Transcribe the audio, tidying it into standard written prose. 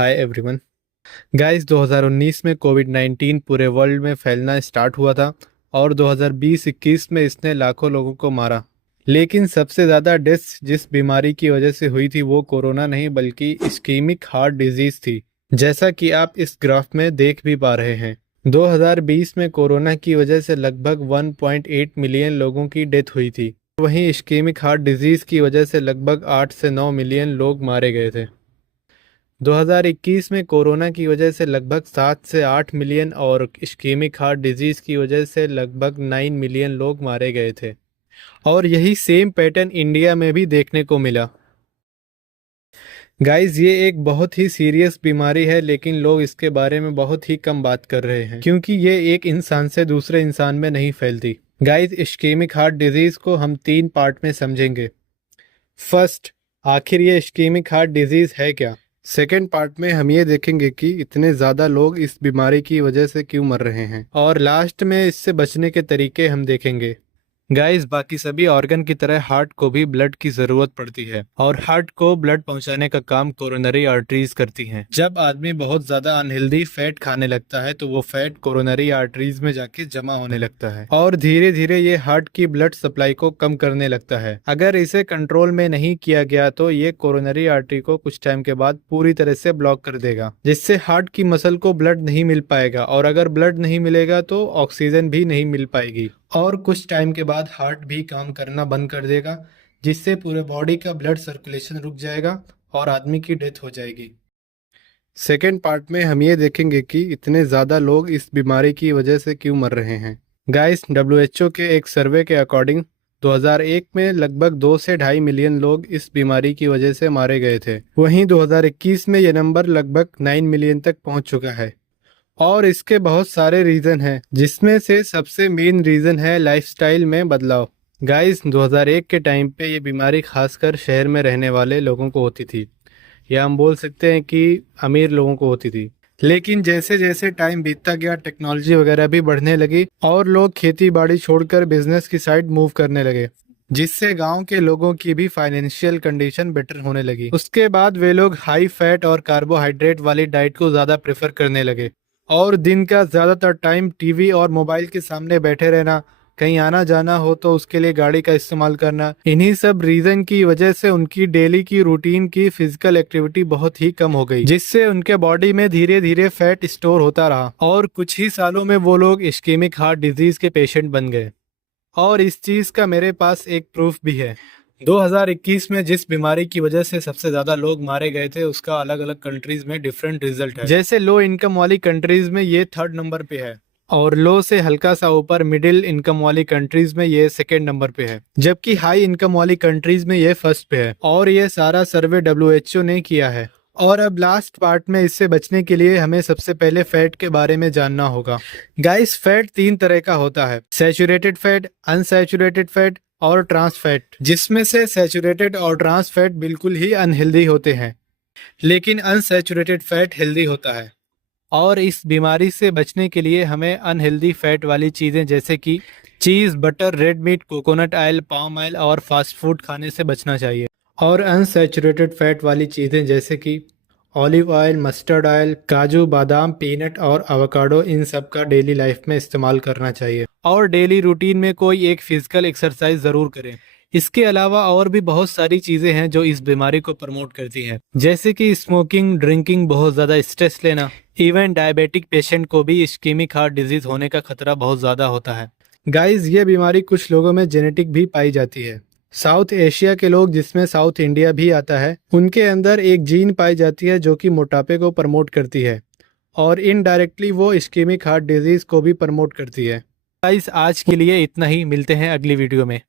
Hi everyone. Guys 2019 में कोविड-19 पूरे world में फैलना स्टार्ट हुआ था और 2020-21 में इसने लाखों लोगों को मारा। लेकिन सबसे ज़्यादा डेथ्स जिस बीमारी की वजह से हुई थी वो कोरोना नहीं बल्कि इस्कीमिक हार्ट डिजीज़ थी, जैसा कि आप इस ग्राफ में देख भी पा रहे हैं। 2020 में कोरोना की वजह से लगभग 1.8 मिलियन लोगों की डेथ हुई थी। वहीं इस्कीमिक हार्ट डिजीज़ की वजह से लगभग 8 से 9 मिलियन लोग मारे गए थे। 2021 में कोरोना की वजह से लगभग 7 से 8 मिलियन और इस्कीमिक हार्ट डिजीज़ की वजह से लगभग 9 मिलियन लोग मारे गए थे और यही सेम पैटर्न इंडिया में भी देखने को मिला। गाइस, ये एक बहुत ही सीरियस बीमारी है लेकिन लोग इसके बारे में बहुत ही कम बात कर रहे हैं क्योंकि ये एक इंसान से दूसरे इंसान में नहीं फैलती। गाइस, इस्कीमिक हार्ट डिजीज़ को हम 3 पार्ट में समझेंगे। फर्स्ट, आखिर ये इस्कीमिक हार्ट डिजीज़ है क्या। सेकेंड पार्ट में हम ये देखेंगे कि इतने ज़्यादा लोग इस बीमारी की वजह से क्यों मर रहे हैं और लास्ट में इससे बचने के तरीके हम देखेंगे। गाइस, बाकी सभी ऑर्गन की तरह हार्ट को भी ब्लड की ज़रूरत पड़ती है और हार्ट को ब्लड पहुंचाने का काम कोरोनरी आर्टरीज करती हैं। जब आदमी बहुत ज़्यादा अनहेल्दी फैट खाने लगता है तो वो फैट कोरोनरी आर्टरीज में जाके जमा होने लगता है और धीरे धीरे ये हार्ट की ब्लड सप्लाई को कम करने लगता है। अगर इसे कंट्रोल में नहीं किया गया तो ये कोरोनरी आर्टरी को कुछ टाइम के बाद पूरी तरह से ब्लॉक कर देगा, जिससे हार्ट की मसल को ब्लड नहीं मिल पाएगा और अगर ब्लड नहीं मिलेगा तो ऑक्सीजन भी नहीं मिल पाएगी और कुछ टाइम के बाद हार्ट भी काम करना बंद कर देगा, जिससे पूरे बॉडी का ब्लड सर्कुलेशन रुक जाएगा और आदमी की डेथ हो जाएगी। सेकेंड पार्ट में हम ये देखेंगे कि इतने ज़्यादा लोग इस बीमारी की वजह से क्यों मर रहे हैं। गाइस, WHO के एक सर्वे के अकॉर्डिंग 2001 में लगभग 2 से 2.5 मिलियन लोग इस बीमारी की वजह से मारे गए थे। वहीं 2021 में ये नंबर लगभग 9 मिलियन तक पहुंच चुका है और इसके बहुत सारे रीज़न हैं, जिसमें से सबसे मेन रीज़न है लाइफस्टाइल में बदलाव। गाइस, 2001 के टाइम पे ये बीमारी खासकर शहर में रहने वाले लोगों को होती थी, या हम बोल सकते हैं कि अमीर लोगों को होती थी। लेकिन जैसे जैसे टाइम बीतता गया टेक्नोलॉजी वगैरह भी बढ़ने लगी और लोग खेती बाड़ी छोड़कर बिजनेस की साइड मूव करने लगे, जिससे गांव के लोगों की भी फाइनेंशियल कंडीशन बेटर होने लगी। उसके बाद वे लोग हाई फैट और कार्बोहाइड्रेट वाली डाइट को ज़्यादा प्रेफर करने लगे और दिन का ज़्यादातर टाइम टीवी और मोबाइल के सामने बैठे रहना, कहीं आना जाना हो तो उसके लिए गाड़ी का इस्तेमाल करना, इन्हीं सब रीज़न की वजह से उनकी डेली की रूटीन की फिजिकल एक्टिविटी बहुत ही कम हो गई, जिससे उनके बॉडी में धीरे धीरे फैट स्टोर होता रहा और कुछ ही सालों में वो लोग इस्कीमिक हार्ट डिजीज़ के पेशेंट बन गए। और इस चीज़ का मेरे पास एक प्रूफ भी है। 2021 में जिस बीमारी की वजह से सबसे ज्यादा लोग मारे गए थे उसका अलग अलग कंट्रीज में डिफरेंट रिजल्ट है। जैसे लो इनकम वाली कंट्रीज में ये 3rd नंबर पे है और लो से हल्का सा ऊपर मिडिल इनकम वाली कंट्रीज में ये 2nd नंबर पे है, जबकि हाई इनकम वाली कंट्रीज में ये 1st पे है। और ये सारा सर्वे WHO ने किया है। और अब लास्ट पार्ट में इससे बचने के लिए हमें सबसे पहले फैट के बारे में जानना होगा। गाइस, फैट 3 तरह का होता है, सैचुरेटेड फैट, अनसैचुरेटेड फैट और ट्रांस फैट, जिसमें से सैचुरेटेड और ट्रांस फैट बिल्कुल ही अनहेल्दी होते हैं लेकिन अनसैचुरेटेड फैट हेल्दी होता है। और इस बीमारी से बचने के लिए हमें अनहेल्दी फैट वाली चीज़ें जैसे कि cheese, butter, red meat, coconut oil, palm oil और फास्ट फूड खाने से बचना चाहिए। और अनसैचुरेटेड फैट वाली चीज़ें जैसे कि ऑलिव ऑयल, मस्टर्ड ऑयल, काजू, बादाम, पीनट और एवोकाडो, इन सब का डेली लाइफ में इस्तेमाल करना चाहिए। और डेली रूटीन में कोई एक फिजिकल एक्सरसाइज ज़रूर करें। इसके अलावा और भी बहुत सारी चीज़ें हैं जो इस बीमारी को प्रमोट करती हैं, जैसे कि स्मोकिंग, ड्रिंकिंग, बहुत ज़्यादा स्ट्रेस लेना। इवन डायबिटिक पेशेंट को भी इस्कीमिक हार्ट डिजीज़ होने का खतरा बहुत ज़्यादा होता है। गाइस, ये बीमारी कुछ लोगों में जेनेटिक भी पाई जाती है। साउथ एशिया के लोग, जिसमें साउथ इंडिया भी आता है, उनके अंदर एक जीन पाई जाती है जो कि मोटापे को प्रमोट करती है और इनडायरेक्टली वो इस्कीमिक हार्ट डिजीज़ को भी प्रमोट करती है। गाइस, आज के लिए इतना ही, मिलते हैं अगली वीडियो में।